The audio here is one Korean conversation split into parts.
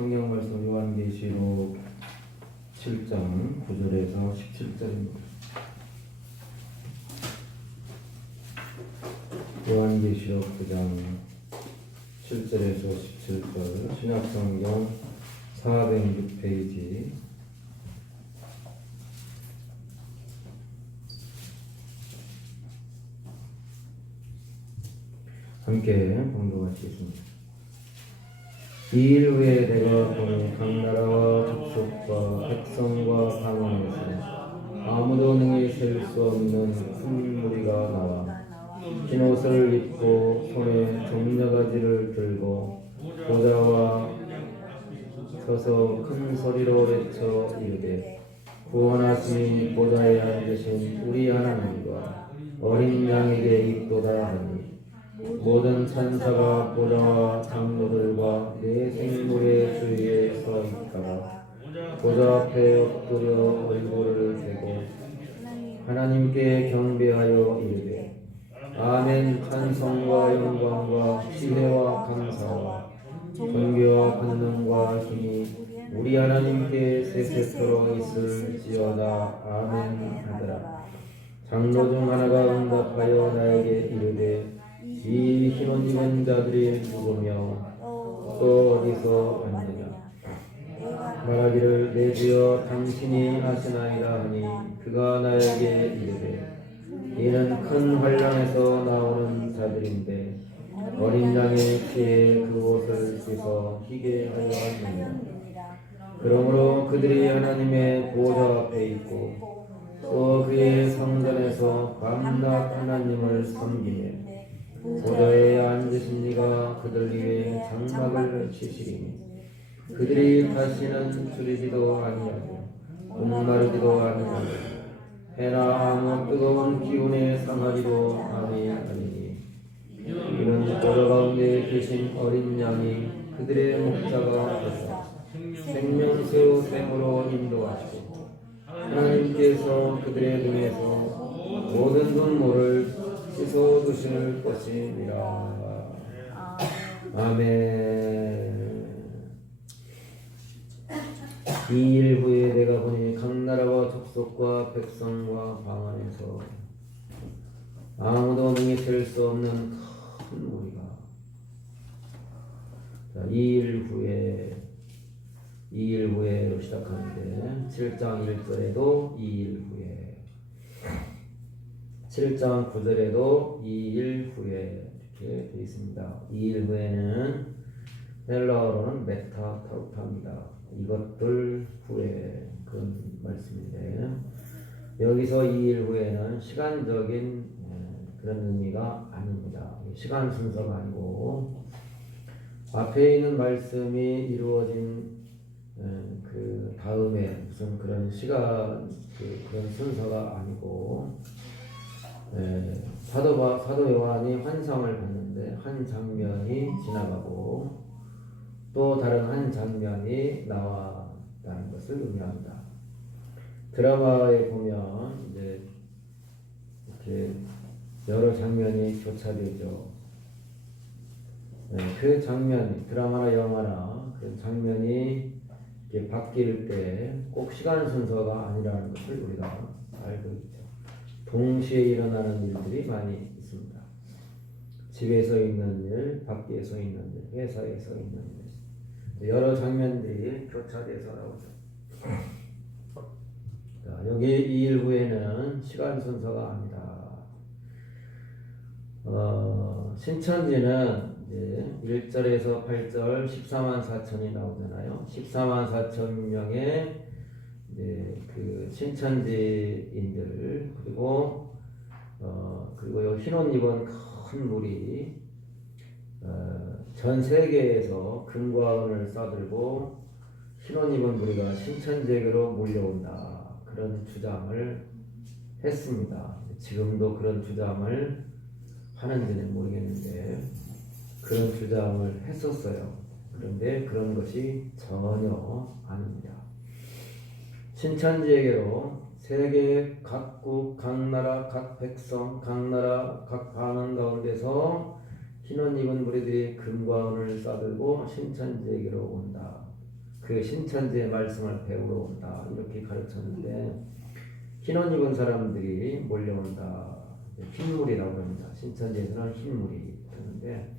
성경 말씀 요한계시록 7장 9절에서 17절입니다. 요한계시록 9장 7절에서 17절 신약성경 406페이지 함께 봉독하시겠습니다. 이 일 후에 내가 보니 각 나라와 족속과 백성과 방언에서 아무도 능히 셀 수 없는 큰 무리가 나와 흰 옷을 입고 손에 종려가지를 들고 보좌와 서서 큰 소리로 외쳐 이르되 구원하시니 보좌에 앉으신 우리 하나님과 어린 양에게 있도다 하니 모든 천사가 보좌와 장로들과 네 생물의 주위에 서 있다가 보좌 앞에 엎드려 얼굴을 대고 하나님께 경배하여 이르되 아멘. 찬송과 영광과 지혜와 감사와 존귀와 권능과 힘이 우리 하나님께 세세토록 있을지어다. 아멘 하더라. 장로 중 하나가 응답하여 나에게 이르되 이 흰옷 입은 자들이 누구며 또 어디서 왔느냐. 말하기를 내 주여 당신이 아시나이다 하니 그가 나에게 이르되 이는 큰 환란에서 나오는 자들인데 어린 양의 피에 그 옷을 씻어 희게 하려 하느니라. 그러므로 그들이 하나님의 보좌 앞에 있고 또 그의 성전에서 밤낮 하나님을 섬기며 보좌에 앉으신 이가 그들 위에 장막을 치시리니 그들이 다시는 줄이지도 아니하고 목마르지도 아니하고 해나 아무 뜨거운 기운에 상하리도 아니하리니 이는 보좌 가운데 계신 어린 양이 그들의 목자가 되사 생명수 샘으로 인도하시고 하나님께서 그들의 등에서 모든 눈물을 씻어 두실 것이니라. 아멘. 이 일 후에 내가 보니 각 나라와 족속과 백성과 방언에서 아무도 능히 셀 수 없는 큰 무리가 이 일 후에로 시작하는데 7장 1절에도 이 일 후에 7장 9절에도 이 일 후에 이렇게 되어 있습니다. 이 일 후에는 헬라어로는 메타타우타입니다. 이것들 후에 그런 말씀인데 여기서 이 일 후에는 시간적인 그런 의미가 아닙니다. 시간 순서가 아니고 앞에 있는 말씀이 이루어진 그 다음에 무슨 그런 시간 그런 순서가 아니고 사도 요한이 환상을 봤는데 한 장면이 지나가고 또 다른 한 장면이 나왔다는 것을 의미합니다. 드라마에 보면 이제 이렇게 여러 장면이 교차되죠. 그 장면, 드라마나 영화나 그 장면이 이렇게 바뀔 때 꼭 시간 순서가 아니라는 것을 우리가 알고 있죠. 동시에 일어나는 일들이 많이 있습니다. 집에서 있는 일, 밖에서 있는 일, 회사에서 있는 일, 여러 장면들이 교차돼서 나오죠. 자, 여기 이 일 후에는 시간 순서가 아니다. 신천지는 이제 1절에서 8절 14만 4천이 나오잖아요. 14만 4천 명의 이제 그 신천지인들 그리고 요 흰옷 입은 큰 무리 전 세계에서 금과 은을 싸들고 흰옷 입은 무리가 신천지에게로 몰려온다. 그런 주장을 했습니다. 지금도 그런 주장을 하는지는 모르겠는데 그런 주장을 했었어요. 그런데 그런 것이 전혀 아닙니다. 신천지에게로 세계 각국, 각 나라, 각 백성, 각 나라, 각 방언 가운데서 흰옷 입은 무리들이 금과 은을 싸들고 신천지에게로 온다. 그 신천지의 말씀을 배우러 온다 이렇게 가르쳤는데 흰 옷 입은 사람들이 몰려온다. 흰물이라고 합니다. 신천지에서는 흰물이 있는데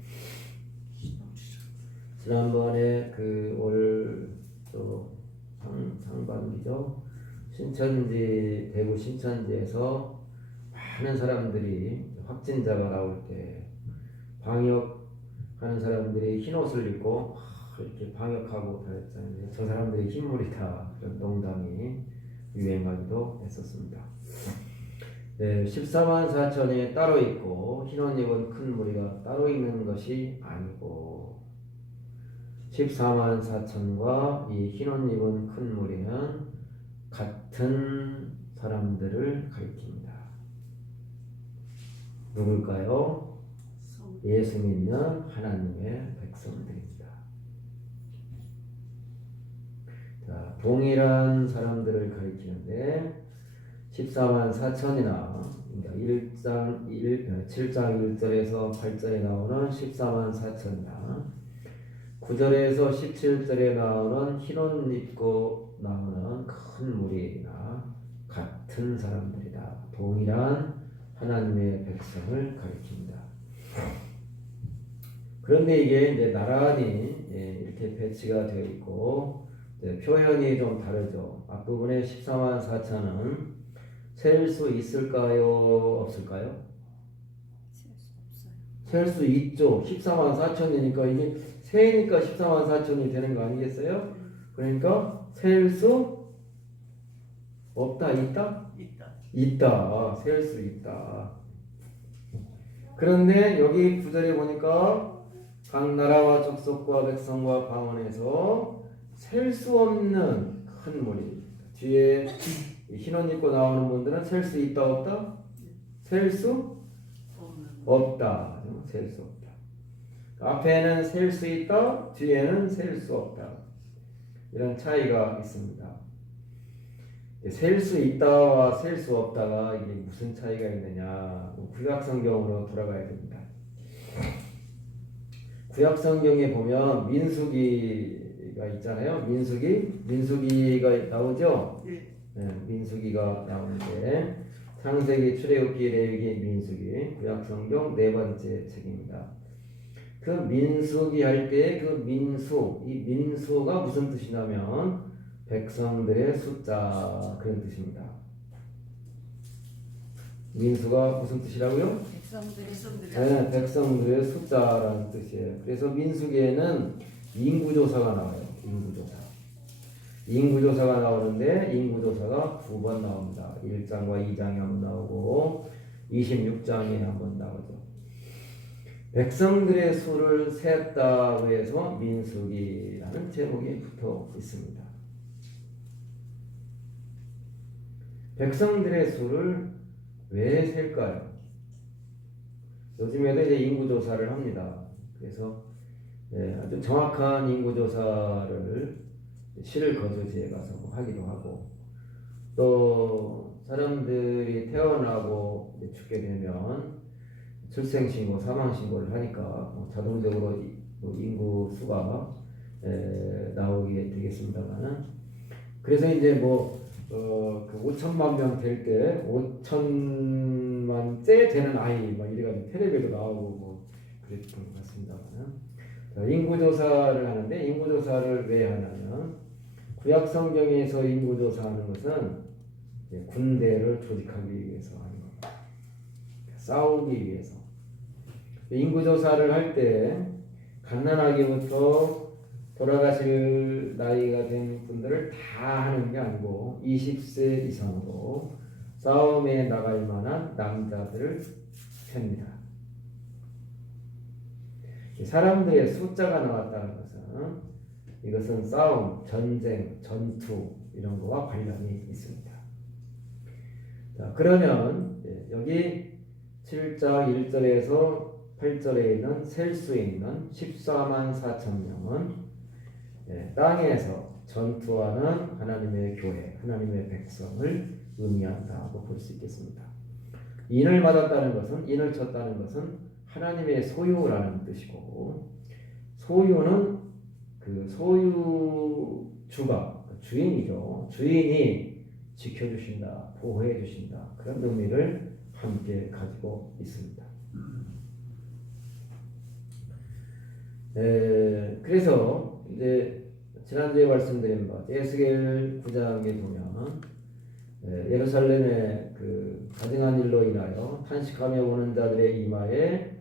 지난번에 그 상반기죠. 신천지 대구 신천지에서 많은 사람들이 확진자가 나올 때 방역하는 사람들이 흰 옷을 입고 이렇게 방역하고 그랬잖아요. 저 사람들이 흰물이다 그런 농담이 유행하기도 했었습니다. 네, 14만 4천이 따로 있고 흰 옷 입은 큰 무리가 따로 있는 것이 아니고 14만 4천과 이 흰 옷 입은 큰 무리는 같은 사람들을 가리킵니다. 누굴까요? 예수 믿는 하나님의 백성들입니다. 자, 동일한 사람들을 가리키는데 14만 4천이나 그러니까 7장 1절에서 8절에 나오는 14만 4천이나 9절에서 17절에 나오는 흰옷 입고 나오는 큰 무리나 같은 사람들이다. 동일한 하나님의 백성을 가리킵니다. 그런데 이게 이제 나란히 이렇게 배치가 되어 있고 표현이 좀 다르죠. 앞부분에 14만 4천은 셀 수 있을까요? 없을까요? 셀 수 있죠. 14만 4천이니까 이게 세니까 14만 4천이 되는 거 아니겠어요? 그러니까 셀 수 없다, 있다? 있다. 셀 수 있다. 그런데 여기 구절에 보니까 각 나라와 족속과 백성과 방언에서 셀 수 없는 큰 무리. 뒤에 흰 옷 입고 나오는 분들은 셀 수 있다 없다? 셀 수 없다. 셀 수 없다. 앞에는 셀 수 있다, 뒤에는 셀 수 없다. 이런 차이가 있습니다. 셀 수 있다와 셀 수 없다가 이게 무슨 차이가 있느냐? 구약성경으로 돌아가야 됩니다. 구약성경에 보면 민수기가 있잖아요. 민수기가 나오죠. 네, 민수기가 나오는데 창세기, 출애굽기, 레위기, 민수기, 구약성경 네 번째 책입니다. 그 민수기 할 때 그 이 민수가 무슨 뜻이냐면 백성들의 숫자 그런 뜻입니다. 민수가 무슨 뜻이라고요? 네, 백성들의 숫자라는 뜻이에요. 그래서 민수기에는 인구조사가 나와요. 인구조사가 나오는데 인구조사가 2번 나옵니다. 1장과 2장에 한번 나오고 26장에 한번 나오죠. 백성들의 수를 셌다고 해서 민수기라는 제목이 붙어 있습니다. 백성들의 수를 왜 셀까요? 요즘에도 이제 인구조사를 합니다. 그래서 아주 정확한 인구조사를 실거주지에 가서 하기도 하고 또 사람들이 태어나고 죽게 되면 출생신고, 사망신고를 하니까 자동적으로 인구 수가 나오게 되겠습니다만은 그래서 이제 그 5천만 명 될 때 5천만째 되는 아이 막 이래가지고 텔레비도 나오고 그랬던 것 같습니다만은 인구조사를 하는데 인구조사를 왜 하냐면 구약성경에서 인구조사하는 것은 군대를 조직하기 위해서 하는 겁니다. 싸우기 위해서. 인구조사를 할 때 갓난아기부터 돌아가실 나이가 된 분들을 다 하는 게 아니고 20세 이상으로 싸움에 나갈 만한 남자들을 셉니다. 사람들의 숫자가 나왔다는 것은 이것은 싸움, 전쟁, 전투 이런 거와 관련이 있습니다. 자, 그러면 여기 7장 1절에서 8절에 있는 셀 수 있는 14만 4천 명은 땅에서 전투하는 하나님의 교회, 하나님의 백성을 의미한다고 볼 수 있겠습니다. 인을 맞았다는 것은, 인을 쳤다는 것은 하나님의 소유라는 뜻이고, 소유는 그 소유 주가 주인이죠. 주인이 지켜주신다, 보호해주신다 그런 의미를 함께 가지고 있습니다. 그래서 이제 지난주에 말씀드린 바 에스겔 9장에 보면 예루살렘의 그 가증한 일로 인하여 탄식하며 오는 자들의 이마에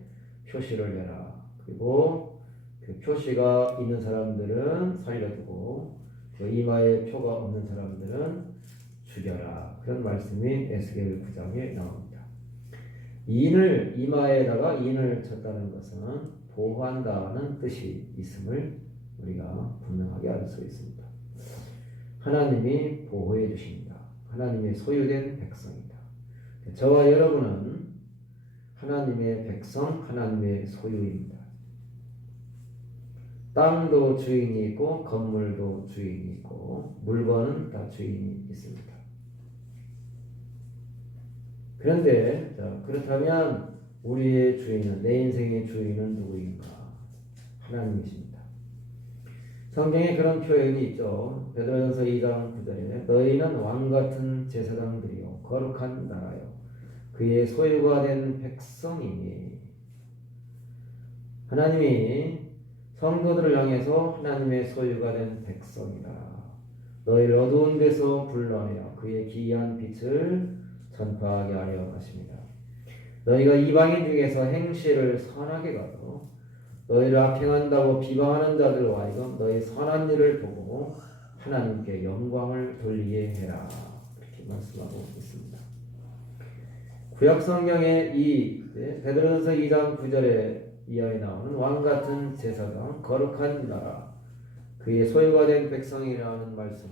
표시를 내라. 그리고 그 표시가 있는 사람들은 살려두고 그 이마에 표가 없는 사람들은 죽여라. 그런 말씀이 에스겔 9장에 나옵니다. 인을 이마에다가 인을 쳤다는 것은 보호한다는 뜻이 있음을 우리가 분명하게 알 수 있습니다. 하나님이 보호해 주십니다. 하나님의 소유된 백성이다. 저와 여러분은 하나님의 백성, 하나님의 소유입니다. 땅도 주인이 있고 건물도 주인이 있고 물건은 다 주인이 있습니다. 그런데 그렇다면 우리의 주인은, 내 인생의 주인은 누구인가? 하나님이십니다. 성경에 그런 표현이 있죠. 베드로전서 2장 9절에 너희는 왕같은 제사장들이요 거룩한 나라요 그의 소유가 된 백성이니. 하나님이 성도들을 향해서 하나님의 소유가 된 백성이다. 너희를 어두운 데서 불러내어 그의 기이한 빛을 전파하게 하려 하십니다. 너희가 이방인 중에서 행실을 선하게 가도 너희를 악행한다고 비방하는 자들과 하여금 너희 선한 일을 보고 하나님께 영광을 돌리게 해라. 이렇게 말씀하고 있습니다. 구약 성경의 이 베드로전서 2장 9절에 이하에 나오는 왕같은 제사장, 거룩한 나라, 그의 소유가 된 백성이라는 말씀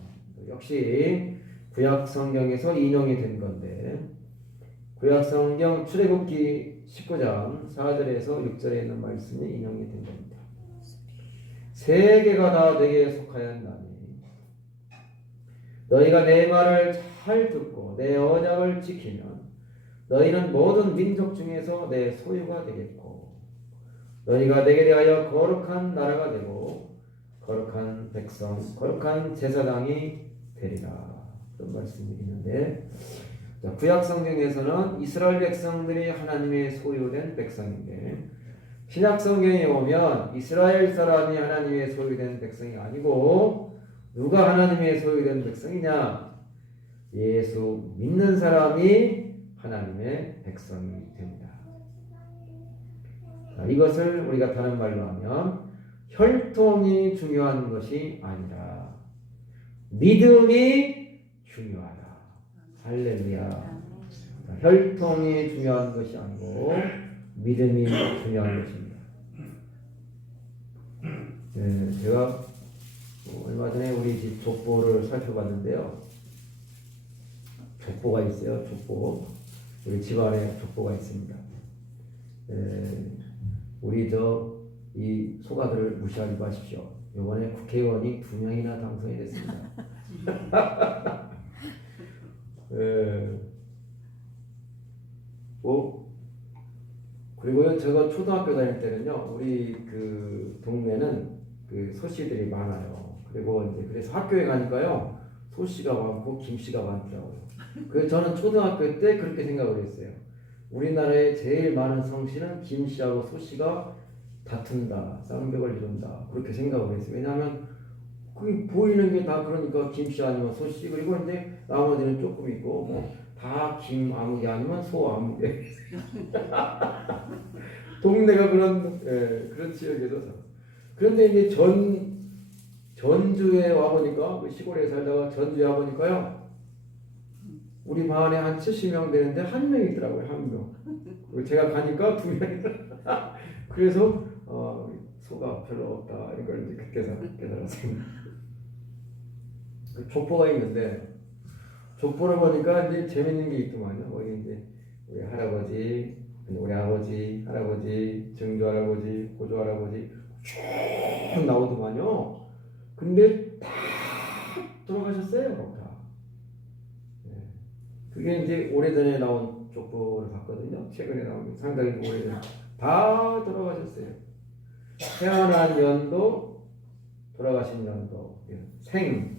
역시 구약 성경에서 인용이 된 건데, 구약 성경 출애굽기 19장 4절에서 6절에 있는 말씀이 인용이 된 겁니다. 세계가 다 내게 속하였나니 너희가 내 말을 잘 듣고 내 언약을 지키면 너희는 모든 민족 중에서 내 소유가 되겠고 너희가 내게 대하여 거룩한 나라가 되고 거룩한 백성, 거룩한 제사장이 되리라. 그런 말씀이 있는데, 구약 성경에서는 이스라엘 백성들이 하나님의 소유된 백성인데, 신약 성경에 오면 이스라엘 사람이 하나님의 소유된 백성이 아니고 누가 하나님의 소유된 백성이냐? 예수 믿는 사람이 하나님의 백성이 됩니다. 이것을 우리가 다른 말로 하면 혈통이 중요한 것이 아니라 믿음이 중요하다. 할렐루야. 혈통이 중요한 것이 아니고 믿음이 중요한 것입니다. 제가 얼마 전에 우리 집 족보를 살펴봤는데요. 족보가 있어요. 족보. 우리 집안에 족보가 있습니다. 우리 이 소가들을 무시하지 마십시오. 이번에 국회의원이 2명이나 당선이 됐습니다. 그리고요, 제가 초등학교 다닐 때는요, 우리 그 동네는 그 소씨들이 많아요. 그리고 이제 그래서 학교에 가니까요, 소씨가 많고 김씨가 많더라고요. 그래서 저는 초등학교 때 그렇게 생각을 했어요. 우리나라에 제일 많은 성씨는 김씨하고 소씨가 다툰다, 쌍벽을 이룬다, 그렇게 생각을 했어요. 왜냐하면 그게 보이는 게 다 그러니까 김씨 아니면 소씨, 그리고 이제 나머지는 조금 있고 뭐 다 김 아무개 아니면 소 아무개. 동네가 그런 지역에서. 그런데 이제 전주에 와보니까, 시골에 살다가 전주에 와보니까요, 우리 반에 한 70명 되는데 1명 있더라고요. 1명. 제가 가니까 2명. 그래서 소가 별로 없다, 이런 걸 이제 그때 깨달았습니다. 족보가 있는데, 족보를 보니까 이제 재밌는 게 있더만요. 거기 이제 우리 할아버지, 우리 아버지, 할아버지, 증조 할아버지, 고조 할아버지 쭉 나오더만요. 근데 다 돌아가셨어요. 다. 그게 이제 오래전에 나온 족보를 봤거든요. 최근에 나온 게 상당히 오래전. 다 돌아가셨어요. 태어난 연도 돌아가신 연도, 생,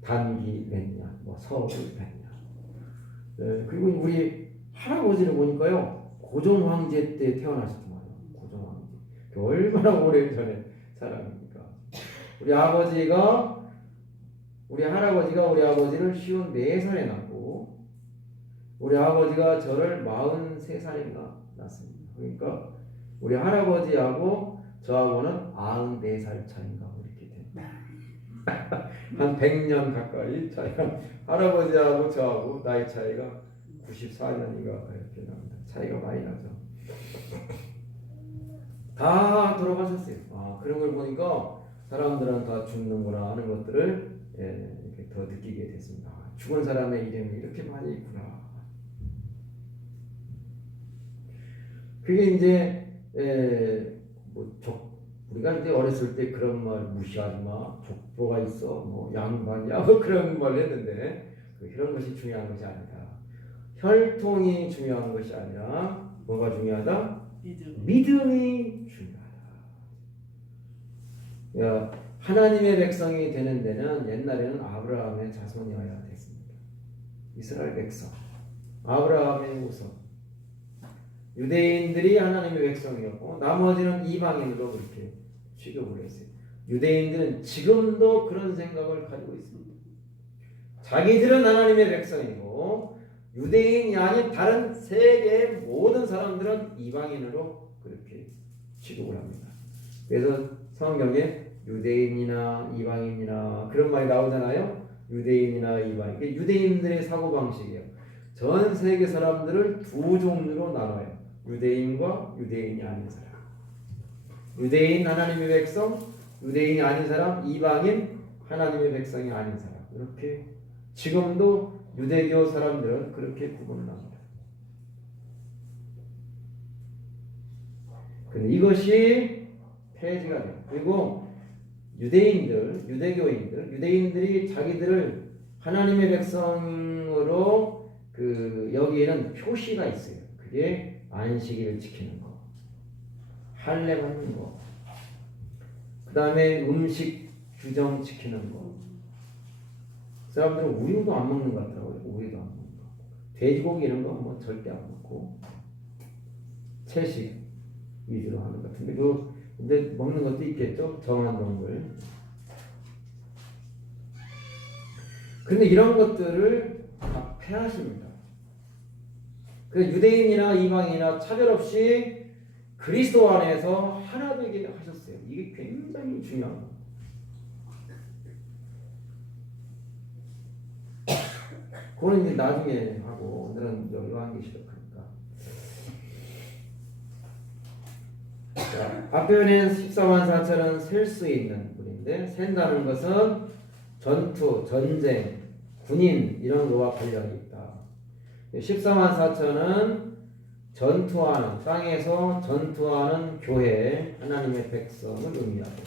단기 몇 년, 뭐 서울 몇 년. 그리고 우리 할아버지를 보니까요, 고종 황제 때 태어나셨더만요. 고종 황제. 얼마나 오래 전에 사람입니까? 우리 할아버지가 우리 아버지를 54살에 낳고, 우리 아버지가 저를 43살인가 낳습니다. 그러니까 우리 할아버지하고 저하고는 94살 차이인가 이렇게 됩니다. 한 100년 가까이 차이가, 할아버지하고 저하고 나이 차이가 94년인가 이렇게 납니다. 차이가 많이 나죠. 다 돌아가셨어요. 그런 걸 보니까 사람들은 다 죽는구나 하는 것들을 이렇게 더 느끼게 됐습니다. 죽은 사람의 이름이 이렇게 많이 있구나. 그게 이제 우리가 이제 어렸을 때 그런 말 무시하지 마, 족보가 있어, 뭐 양반이야, 뭐 그런 말 했는데 그런 것이 중요한 것이 아니다. 혈통이 중요한 것이 아니라 뭐가 중요하다? 믿음이 중요하다. 야, 하나님의 백성이 되는 데는 옛날에는 아브라함의 자손이어야 됐습니다. 이스라엘 백성, 아브라함의 우선. 유대인들이 하나님의 백성이었고 나머지는 이방인으로 그렇게 취급을 했어요. 유대인들은 지금도 그런 생각을 가지고 있습니다. 자기들은 하나님의 백성이고 유대인이 아닌 다른 세계의 모든 사람들은 이방인으로 그렇게 취급을 합니다. 그래서 성경에 유대인이나 이방인이나 그런 말이 나오잖아요. 유대인이나 이방인. 유대인들의 사고방식이에요. 전 세계 사람들을 두 종류로 나눠요. 유대인과 유대인이 아닌 사람. 유대인 하나님의 백성, 유대인이 아닌 사람, 이방인 하나님의 백성이 아닌 사람. 이렇게 지금도 유대교 사람들은 그렇게 구분을 합니다. 근데 이것이 폐지가 돼요. 그리고 유대인들이 자기들을 하나님의 백성으로 여기에는 표시가 있어요. 그게 안식일을 지키는 거, 할례 받는 거, 그 다음에 음식 규정 지키는 거. 사람들은 우유도 안 먹는 것 같더라고요. 우유도 안 먹는 거. 돼지고기 이런 거 뭐 절대 안 먹고 채식 위주로 하는 것 같은데 근데 먹는 것도 있겠죠. 정한 동물. 근데 이런 것들을 다 폐하십니다. 그 유대인이나 이방인이나 차별 없이 그리스도 안에서 하나 되게 하셨어요. 이게 굉장히 중요한 겁니다. 그거는 이제 나중에 하고 오늘은 요한계시록 하니까. 자, 앞편에 14만 4천은 셀 수 있는 분인데 센다는 것은 전투, 전쟁, 군인 이런 거와 관련이 있다. 14만 4천은 전투하는 땅에서 전투하는 교회 하나님의 백성을 의미하고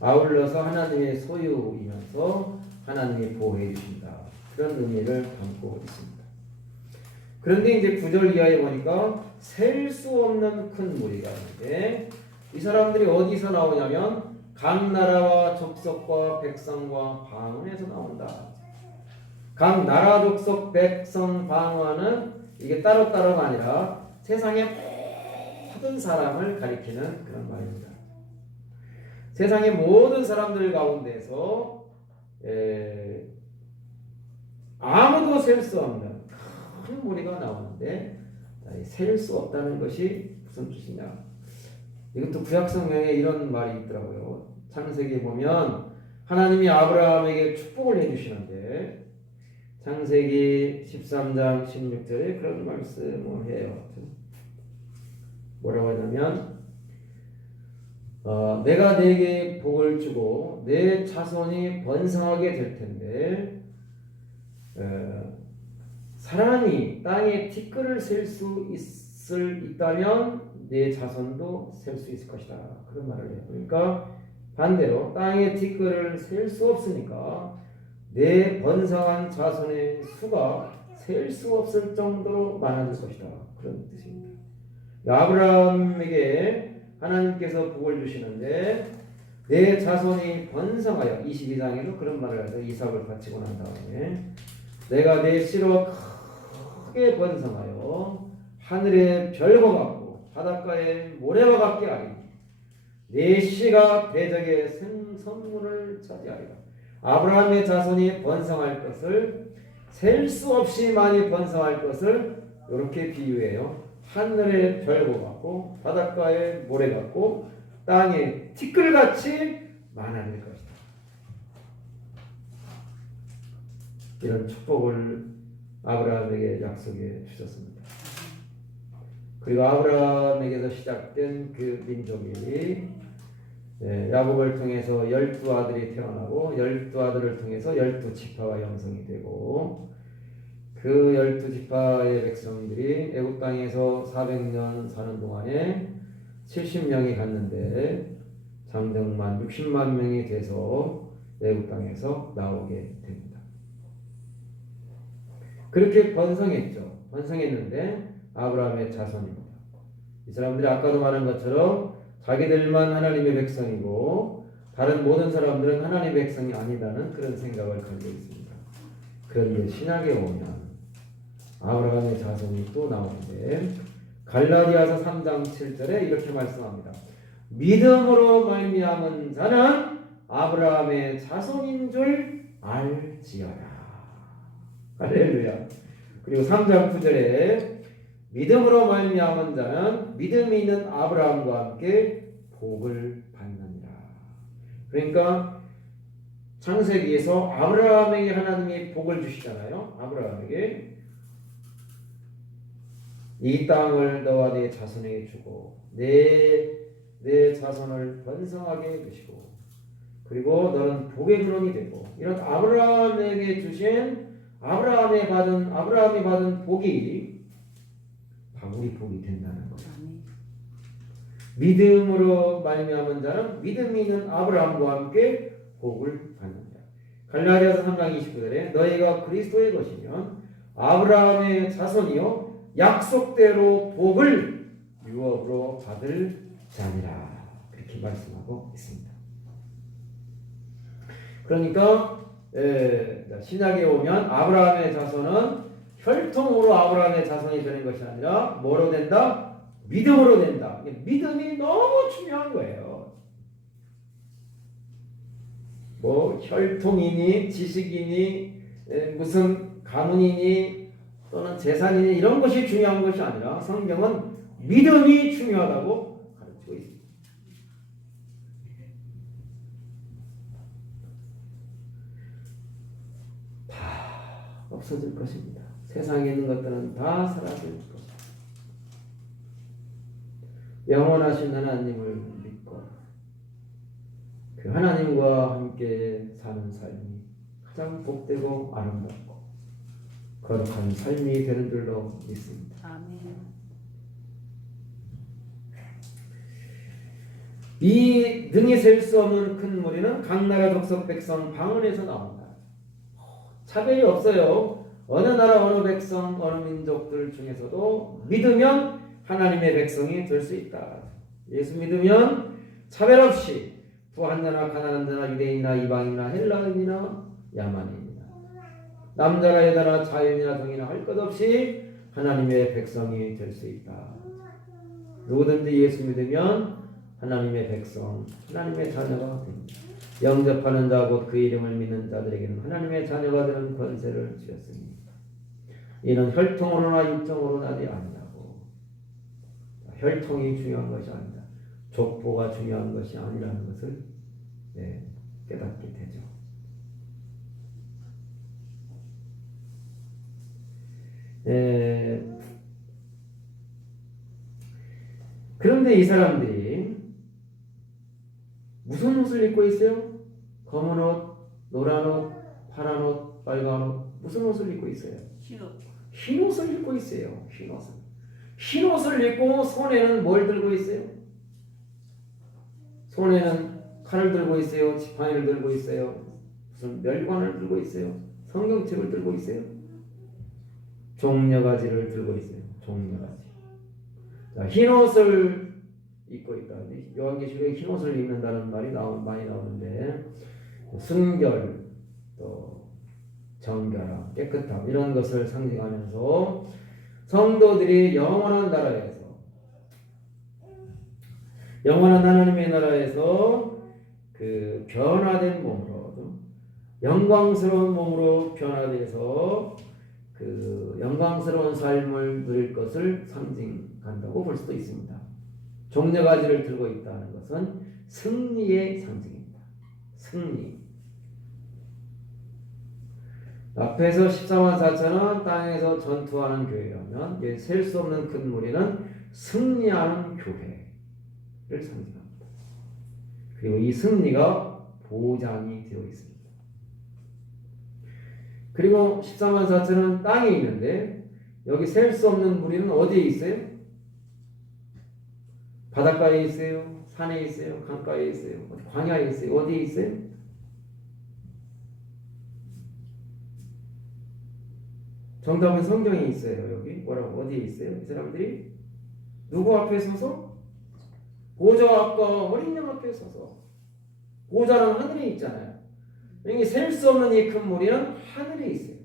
아울러서 하나님의 소유이면서 하나님이 보호해 주신다. 그런 의미를 담고 있습니다. 그런데 이제 9절 이하에 보니까 셀 수 없는 큰 무리가 있는데 이 사람들이 어디서 나오냐면 각 나라와 족속과 백성과 방언에서 나온다. 각 나라 족속 백성 방언은 이게 따로따로가 아니라 세상의 모든 사람을 가리키는 그런 말입니다. 세상의 모든 사람들 가운데서 아무도 셀 수 없는 큰 무리가 나오는데 셀 수 없다는 것이 무슨 뜻이냐? 이것도 구약성경에 이런 말이 있더라고요. 창세기에 보면 하나님이 아브라함에게 축복을 해주시는데 창세기 13장 16절에 그런 말씀을 해요. 뭐라고 하냐면 내가 네게 복을 주고 내 자손이 번성하게 될 텐데 사람이 땅에 티끌을 셀 수 있다면 내 자손도 셀 수 있을 것이다. 그런 말을 해요. 그러니까 반대로 땅에 티끌을 셀 수 없으니까 내 번성한 자손의 수가 셀 수 없을 정도로 많아질 것이다. 그런 뜻입니다. 아브라함에게 하나님께서 복을 주시는데 내 자손이 번성하여 22장에도 그런 말을 해서 이삭을 바치고 난 다음에 내가 내 씨로 크게 번성하여 하늘의 별과 같고 바닷가의 모래와 같게 하리니 내 씨가 대적의 성문을 차지하리라. 아브라함의 자손이 번성할 것을 셀 수 없이 많이 번성할 것을 이렇게 비유해요. 하늘의 별과 같고 바닷가의 모래 같고 땅에 티끌같이 많아질 것이다. 이런 축복을 아브라함에게 약속해 주셨습니다. 그리고 아브라함에게서 시작된 그 민족이 야곱을 통해서 12아들이 태어나고 12아들을 통해서 12지파가 형성이 되고 그 12지파의 백성들이 애굽 땅에서 400년 사는 동안에 70명이 갔는데 장정만 60만 명이 돼서 애굽 땅에서 나오게 됩니다. 그렇게 번성했죠. 번성했는데 아브라함의 자손입니다. 이 사람들이 아까도 말한 것처럼 자기들만 하나님의 백성이고 다른 모든 사람들은 하나님의 백성이 아니라는 그런 생각을 가지고 있습니다. 그런데 신약에 오면 아브라함의 자손이 또 나오는데 갈라디아서 3장 7절에 이렇게 말씀합니다. 믿음으로 말미암은 자는 아브라함의 자손인 줄 알지어라. 할렐루야. 그리고 3장 9절에 믿음으로 말미암은 자는 믿음이 있는 아브라함과 함께 복을 받느니라. 그러니까 창세기에서 아브라함에게 하나님이 복을 주시잖아요. 아브라함에게 이 땅을 너와 네 자손에게 주고 내 자손을 번성하게 해주시고 그리고 너는 복의 근원이 되고 이런 아브라함에게 주신 아브라함이 받은 복이 우리 복이 된다는 거죠. 믿음으로 말미암은 자는 믿음이 있는 아브라함과 함께 복을 받는다. 갈라디아서 3장 29절에 너희가 그리스도의 것이면 아브라함의 자손이요 약속대로 복을 유업으로 받을 자니라. 그렇게 말씀하고 있습니다. 그러니까 신약에 오면 아브라함의 자손은 혈통으로 아브라함의 자손이 되는 것이 아니라 뭐로 된다? 믿음으로 된다. 믿음이 너무 중요한 거예요. 뭐 혈통이니 지식이니 무슨 가문이니 또는 재산이니 이런 것이 중요한 것이 아니라 성경은 믿음이 중요하다고 가르치고 있습니다. 다 없어질 것입니다. 세상에 있는 것들은 다 사라질 것입니다. 영원하신 하나님을 믿고 그 하나님과 함께 사는 삶이 가장 복되고 아름답고 거룩한 삶이 되는 줄로 믿습니다. 아멘. 이 능히 셀 수 없는 큰 무리는 각 나라 족속 백성 방언에서 나온다. 차별이 없어요. 어느 나라 어느 백성 어느 민족들 중에서도 믿으면 하나님의 백성이 될 수 있다. 예수 믿으면 차별 없이 부한 자나 가난한 자나 유대인이나 이방인이나 헬라인이나 야만인이나 남자나 여자나 자유인이나 동이나 할 것 없이 하나님의 백성이 될 수 있다. 누구든지 예수 믿으면 하나님의 백성, 하나님의 자녀가 됩니다. 영접하는 자 곧 그 이름을 믿는 자들에게는 하나님의 자녀가 되는 권세를 주셨습니다. 이는 혈통으로나 육정으로 나지 아니하고 혈통이 중요한 것이 아니다. 족보가 중요한 것이 아니라는 것을 깨닫게 되죠. 그런데 이 사람들이 무슨 옷을 입고 있어요? 검은 옷, 노란 옷, 파란 옷, 빨간 옷, 무슨 옷을 입고 있어요? 흰 옷을 입고 있어요. 흰 옷을 입고 손에는 뭘 들고 있어요? 손에는 칼을 들고 있어요. 지팡이를 들고 있어요. 무슨 멸관을 들고 있어요. 성경책을 들고 있어요. 종려가지를 들고 있어요. 종려가지. 자, 흰 옷을 입고 있다. 요한계시록에 흰 옷을 입는다는 말이 많이 나오는데 순결, 또 정결함, 깨끗함 이런 것을 상징하면서 성도들이 영원한 하나님의 나라에서 그 변화된 몸으로 영광스러운 몸으로 변화돼서 그 영광스러운 삶을 누릴 것을 상징한다고 볼 수도 있습니다. 종려가지를 들고 있다는 것은 승리의 상징입니다. 승리. 앞에서 14만 4천은 땅에서 전투하는 교회라면 셀 수 없는 큰 무리는 승리하는 교회를 상징합니다. 그리고 이 승리가 보장이 되어 있습니다. 그리고 14만 4천은 땅에 있는데 여기 셀 수 없는 무리는 어디에 있어요? 바닷가에 있어요? 산에 있어요? 강가에 있어요? 광야에 있어요? 어디에 있어요? 정답은 성경에 있어요. 여기 뭐라고 어디에 있어요? 이 사람들이 누구 앞에 서서? 보좌 앞과 어린 양 앞에 서서. 보좌는 하늘에 있잖아요. 여기 셀 수 없는 이 큰 무리는 하늘에 있어요.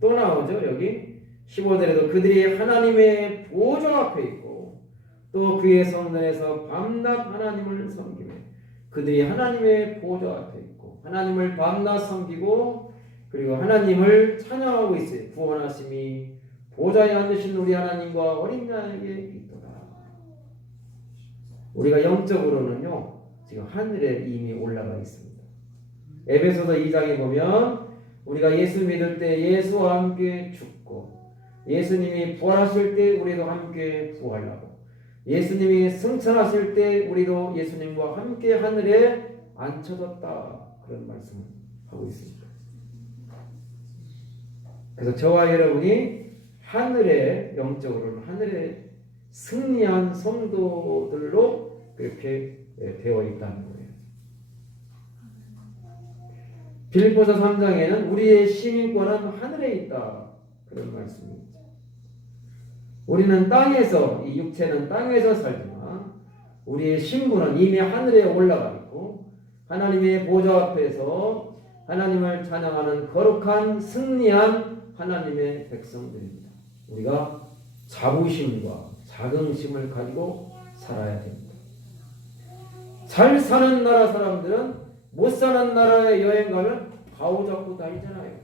또 나오죠. 여기 15절에도 그들이 하나님의 보좌 앞에 있고 또 그의 성전에서 밤낮 하나님을 섬기며 그들이 하나님의 보좌 앞에 있고 하나님을 밤낮 섬기고 그리고 하나님을 찬양하고 있어요. 구원하심이 보좌에 앉으신 우리 하나님과 어린 양에게 있도다. 우리가 영적으로는요 지금 하늘에 이미 올라가 있습니다. 에베소서 2장에 보면 우리가 예수 믿을 때 예수와 함께 죽고 예수님이 부활하실 때 우리도 함께 부활하고 예수님이 승천하실 때 우리도 예수님과 함께 하늘에 앉혀졌다. 그런 말씀을 하고 있습니다. 그래서 저와 여러분이 하늘에 영적으로는 하늘에 승리한 성도들로 그렇게 되어 있다는 거예요. 빌립보서 3장에는 우리의 시민권은 하늘에 있다. 그런 말씀이 있죠. 우리는 땅에서 이 육체는 땅에서 살지만 우리의 신분은 이미 하늘에 올라가 있고 하나님의 보좌 앞에서 하나님을 찬양하는 거룩한 승리한 하나님의 백성들입니다. 우리가 자부심과 자긍심을 가지고 살아야 됩니다. 잘 사는 나라 사람들은 못 사는 나라에 여행 가면 가오 잡고 다니잖아요.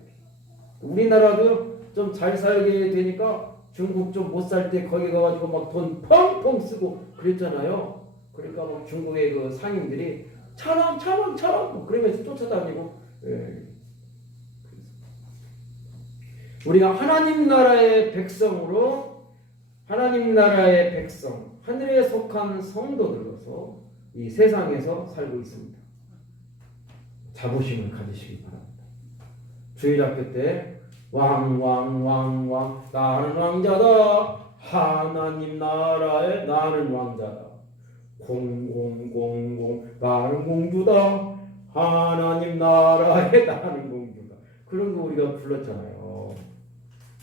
우리나라도 좀 잘 살게 되니까 중국 좀 못 살 때 거기 가가지고 막 돈 펑펑 쓰고 그랬잖아요. 그러니까 막 중국의 그 상인들이 천원 뭐 그러면서 쫓아다니고. 우리가 하나님 나라의 백성으로 하나님 나라의 백성 하늘에 속한 성도들로서 이 세상에서 살고 있습니다. 자부심을 가지시기 바랍니다. 주일학교 때 왕 나는 왕자다. 하나님 나라에 나는 왕자다. 0000 나는 공주다. 하나님 나라에 나는 공주다. 그런 거 우리가 불렀잖아요.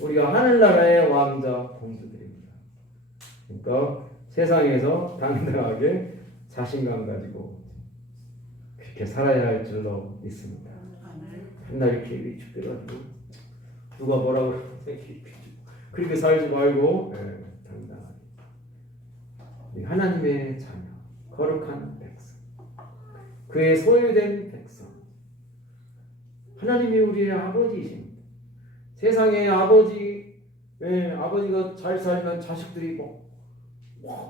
우리가 하늘나라의 왕자 공주들입니다. 그러니까 세상에서 당당하게 자신감 가지고 그렇게 살아야 할 줄로 믿습니다. 맨날 이렇게 위축돼가지고 누가 뭐라고 그러면 그렇게 살지 말고 당당하게 하나님의 자녀 거룩한 백성 그의 소유된 백성 하나님이 우리의 아버지이십니다. 세상에 아버지가 잘 살면 자식들이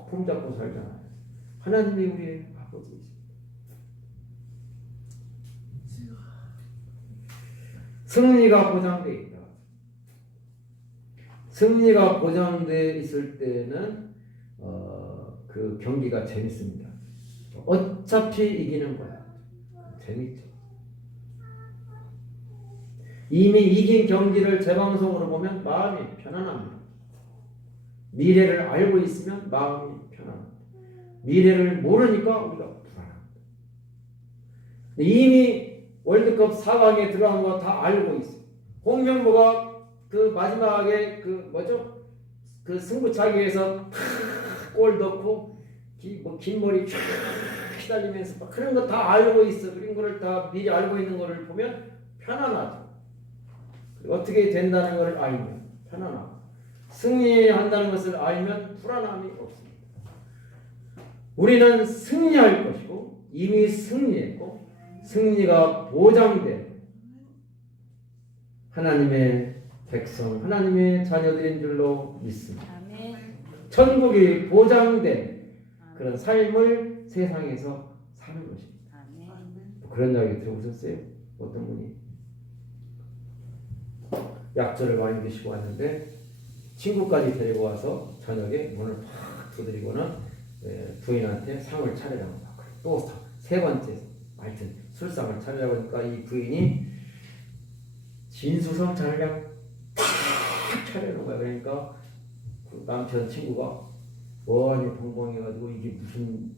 폼잡고 살잖아요. 하나님이 우리의 아버지이십니다. 승리가 보장되어 있다. 승리가 보장되어 있을 때는 그 경기가 재밌습니다. 어차피 이기는 거야. 재밌죠. 이미 이긴 경기를 재방송으로 보면 마음이 편안합니다. 미래를 알고 있으면 마음이 편안합니다. 미래를 모르니까 우리가 불안합니다. 이미 월드컵 4강에 들어간 거 다 알고 있어요. 홍명보가 그 마지막에 그 승부차기에서 탁 꼴 넣고 긴 머리 쫙 휘날리면서 막 그런 거 다 알고 있어. 그런 거를 다 미리 알고 있는 거를 보면 편안하죠. 그리고 어떻게 된다는 것을 알면 편안하고 승리한다는 것을 알면 불안함이 없습니다. 우리는 승리할 것이고 이미 승리했고 승리가 보장된 하나님의 백성, 하나님의 자녀들인 줄로 믿습니다. 아멘. 천국이 보장된 그런 삶을 세상에서 사는 것입니다. 아멘. 그런 이야기 들어보셨어요? 어떤 분이 약초를 많이 드시고 왔는데 친구까지 데리고 와서 저녁에 문을 팍 두드리고는 부인한테 상을 차리라고 또 세 번째 하여튼 술상을 차리라고 하니까 이 부인이 진수성찬을 그냥 탁 차려놓은 거야. 그러니까 그 남편 친구가 뭐하니 벙벙해가지고 이게 무슨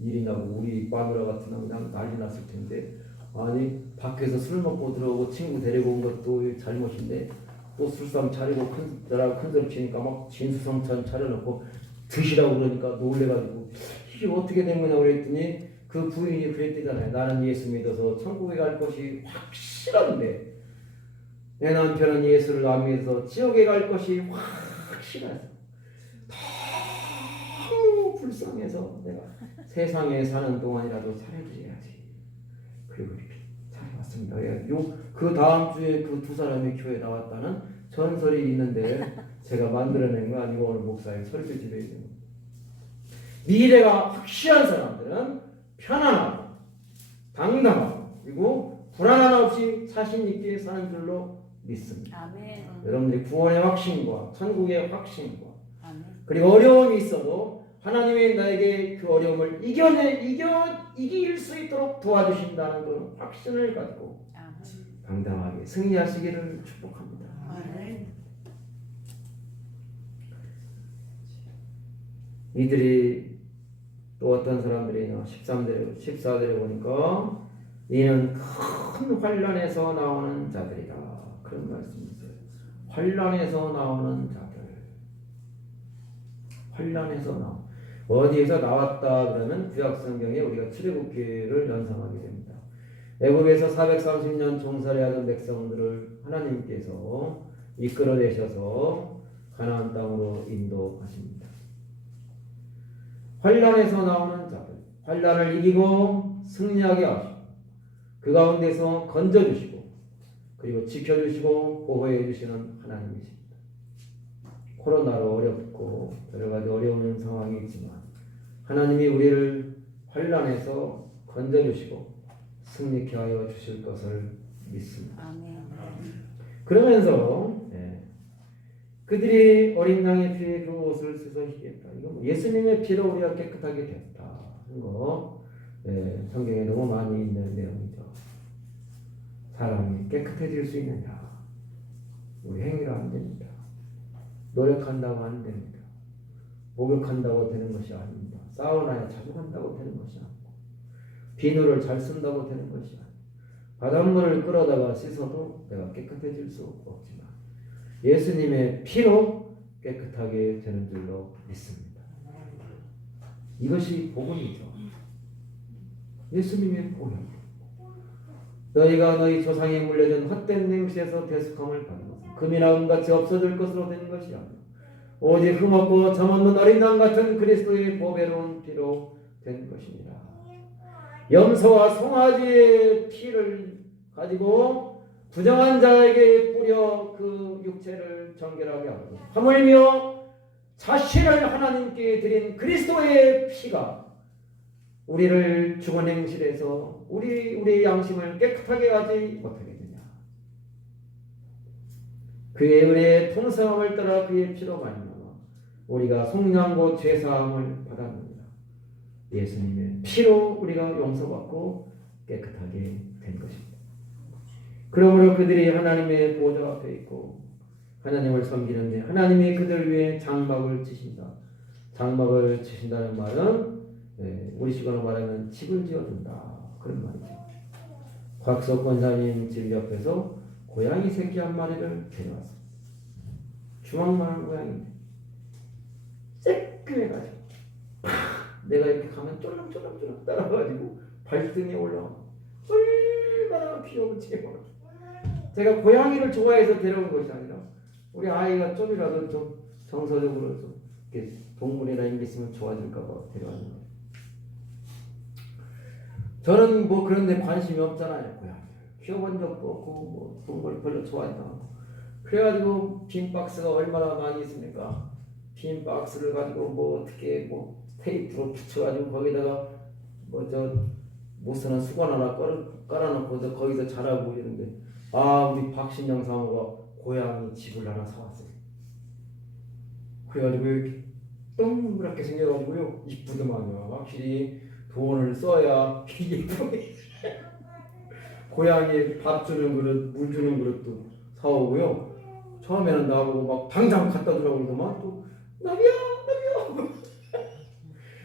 일이냐고 우리 마누라 같으면 그냥 난리 났을 텐데 아니 밖에서 술 먹고 들어오고 친구 데리고 온 것도 잘못인데 또 술상 차리고 큰 소리 치니까 막 진수성찬 차려놓고 드시라고 그러니까 놀래가지고 이게 어떻게 된 거냐 그랬더니 그 부인이 그랬대잖아요. 나는 예수 믿어서 천국에 갈 것이 확실한데 내 남편은 예수를 안 믿어서 지옥에 갈 것이 확실해서 너무 불쌍해서 내가 세상에 사는 동안이라도 차려드려야지. 그리고 이렇게 차려왔습니다. 그 다음 주에 그 두 사람이 교회에 나왔다는 전설이 있는데 제가 만들어낸 거 아니고 오늘 목사의 설교 집에 있는 거. 미래가 확실한 사람들은 편안하고 당당하고 그리고 불안함 없이 자신 있게 사는 줄로 믿습니다. 아멘. 여러분들이 구원의 확신과 천국의 확신과 아멘. 그리고 어려움이 있어도 하나님이 나에게 그 어려움을 이길 수 있도록 도와주신다는 그런 확신을 가지고 아멘. 당당하게 승리하시기를 축복합니다. 아멘. 이들이 또 어떤 사람들이냐 14절에 보니까 이는 큰 환난에서 나오는 자들이다. 그런 말씀이세요. 환난에서 나오는 자들. 환난에서 나오. 어디에서 나왔다 그러면 구약성경에 우리가 출애굽기를 연상하게 됩니다. 애굽에서 430년 종살이하던 백성들을 하나님께서 이끌어내셔서 가나안 땅으로 인도하십니다. 환난에서 나오는 자들, 환난을 이기고 승리하게 하시고 그 가운데서 건져주시고 그리고 지켜주시고 보호해주시는 하나님이십니다. 코로나로 어렵고 여러 가지 어려운 상황이 있지만 하나님이 우리를 환난에서 건져주시고 승리케 하여 주실 것을 믿습니다. 아멘. 그러면서 그들이 어린 양의 피에 그 옷을 씻어 희겠다. 이거 예수님의 피로 우리가 깨끗하게 됐다. 하는 거 성경에 너무 많이 있는 내용이죠. 사람이 깨끗해질 수 있느냐? 우리 행위로 안 됩니다. 노력한다고 안 됩니다. 목욕한다고 되는 것이 아닙니다. 사우나에 자주 간다고 되는 것이 아니고 비누를 잘 쓴다고 되는 것이 아니고 바닷물을 끌어다가 씻어도 내가 깨끗해질 수 없지만 예수님의 피로 깨끗하게 되는 줄로 믿습니다. 이것이 복음이죠. 예수님의 복음. 너희가 너희 조상이 물려준 헛된 냄새에서 대속함을 받는 것은 금이나 은같이 없어질 것으로 된 것이 아니라 오직 흠없고 점없는 어린 양 같은 그리스도의 보배로운 피로 된 것입니다. 염소와 송아지의 피를 가지고 부정한 자에게 뿌려 그 육체를 정결하게 하고 하물며 자신을 하나님께 드린 그리스도의 피가 우리를 죽은 행실에서 우리의 양심을 깨끗하게 하지 못하게 되냐. 그의 은혜의 풍성함을 따라 그의 피로 말미암아 우리가 속량고 죄사함을 받았느니라. 예수님의 피로 우리가 용서받고 깨끗하게 된 것입니다. 그러므로 그들이 하나님의 보좌 앞에 있고 하나님을 섬기는데 하나님이 그들 위해 장막을 치신다. 장막을 치신다는 말은 우리 식으로 말하면 집을 지어준다. 그런 말이죠. 곽석 권사님 집 옆에서 고양이 새끼 한 마리를 데려왔습니다. 주먹만한 고양이인데 쬐끔해가지고 내가 이렇게 가면 쫄랑쫄랑쫄랑 따라가지고 발등에 올라와. 얼마나 귀여운지 몰라. 제가 고양이를 좋아해서 데려온 것이 아니라 우리 아이가 좀이라도 좀 정서적으로 좀 이렇게 동물이나 게 있으면 좋아질까봐 데려왔는 거예요. 저는 뭐 그런 데 관심이 없잖아요. 고양이 키워본 적도 없고 뭐 동물 별로 좋아하지도 않고. 그래가지고 빈 박스가 얼마나 많이 있습니까? 빈 박스를 가지고 뭐 어떻게 뭐 테이프로 붙여가지고 거기다가 뭐 저 못 쓰는 수건 하나 깔아놓고 거기서 자라고 이러는데, 아 우리 박신영 사모가 고양이 집을 하나 사왔어요. 그래가지고 이렇게 동그랗게 생겨가지고요 이쁘더만요. 확실히 돈을 써야 예쁘게 고양이 밥 주는 그릇, 물 주는 그릇도 사오고요. 처음에는 나보고 막 당장 갖다 주라고 그러더만 또 나비야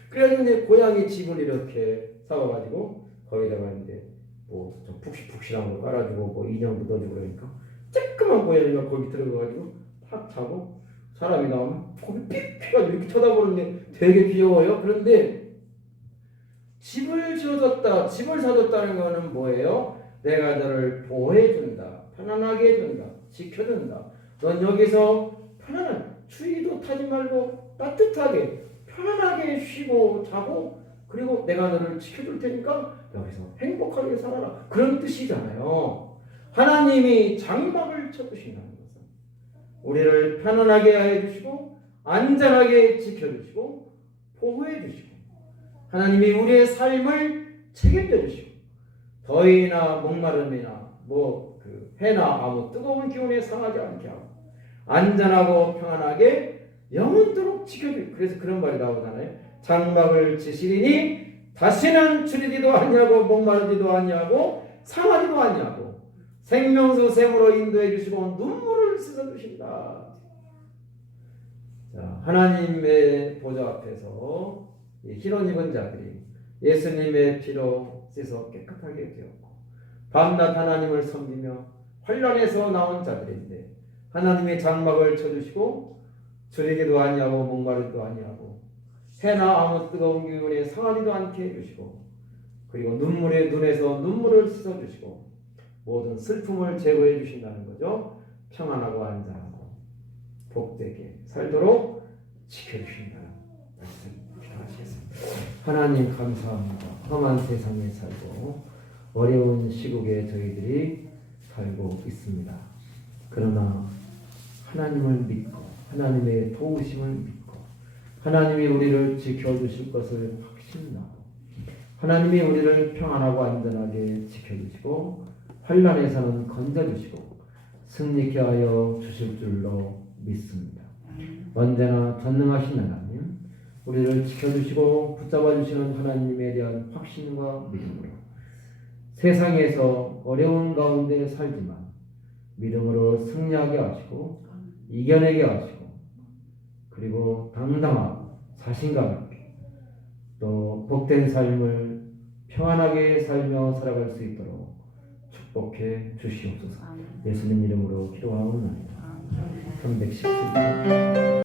그래가지고 이제 고양이 집을 이렇게 사와가지고 거기다가 이제 뭐 좀 푹신푹신한 거 깔아주고 뭐 인형도 넣어주고 그러니까 쬐끄만 고양이가 거기 들어가가지고 탁 자고 사람이 나오면 거기 픽 해가지고 이렇게 쳐다보는데 되게 귀여워요. 그런데 집을 지어줬다, 집을 사줬다는 거는 뭐예요? 내가 너를 보호해준다, 편안하게 해준다, 지켜준다. 넌 여기서 편안한 추위도 타지 말고 따뜻하게 편안하게 쉬고 자고 그리고 내가 너를 지켜줄 테니까 여기서 행복하게 살아라. 그런 뜻이잖아요. 하나님이 장막을 쳐주신다는 것은 우리를 편안하게 해주시고 안전하게 지켜주시고 보호해주시고 하나님이 우리의 삶을 책임져 주시고 더위나 목마름이나 뭐 그 해나 아무 뜨거운 기운에 상하지 않게 하고 안전하고 평안하게 영원토록 지켜주고, 그래서 그런 말이 나오잖아요. 장막을 치시리니 다시는 추리지도 아니하고 목마르지도 아니하고 상하지도 아니하고 생명수 샘으로 인도해 주시고 눈물을 씻어 주신다. 자, 하나님의 보좌 앞에서 흰옷 입은 자들이 예수님의 피로 씻어 깨끗하게 되었고 밤낮 하나님을 섬기며 환란에서 나온 자들인데 하나님의 장막을 쳐주시고 주리기도 아니하고 목마르지도 아니하고 해나 아무 뜨거운 기운에 상하지도 않게 해주시고 그리고 눈물의 눈에서 눈물을 씻어주시고 모든 슬픔을 제거해 주신다는 거죠. 평안하고 안전하고 복되게 살도록 지켜주신다는 말씀 기억하시겠습니다. 하나님 감사합니다. 험한 세상에 살고 어려운 시국에 저희들이 살고 있습니다. 그러나 하나님을 믿고 하나님의 도우심을 믿고 하나님이 우리를 지켜주실 것을 확신하고 하나님이 우리를 평안하고 안전하게 지켜주시고 환난에서는 건져주시고 승리케 하여 주실 줄로 믿습니다. 언제나 전능하신 하나님, 우리를 지켜주시고 붙잡아 주시는 하나님에 대한 확신과 믿음으로 세상에서 어려운 가운데 살지만 믿음으로 승리하게 하시고 이겨내게 하시고 그리고 당당하고 자신감 있게 또 복된 삶을 평안하게 살며 살아갈 수 있도록 축복해 주시옵소서. 예수님 이름으로 기도하옵나이다. 310일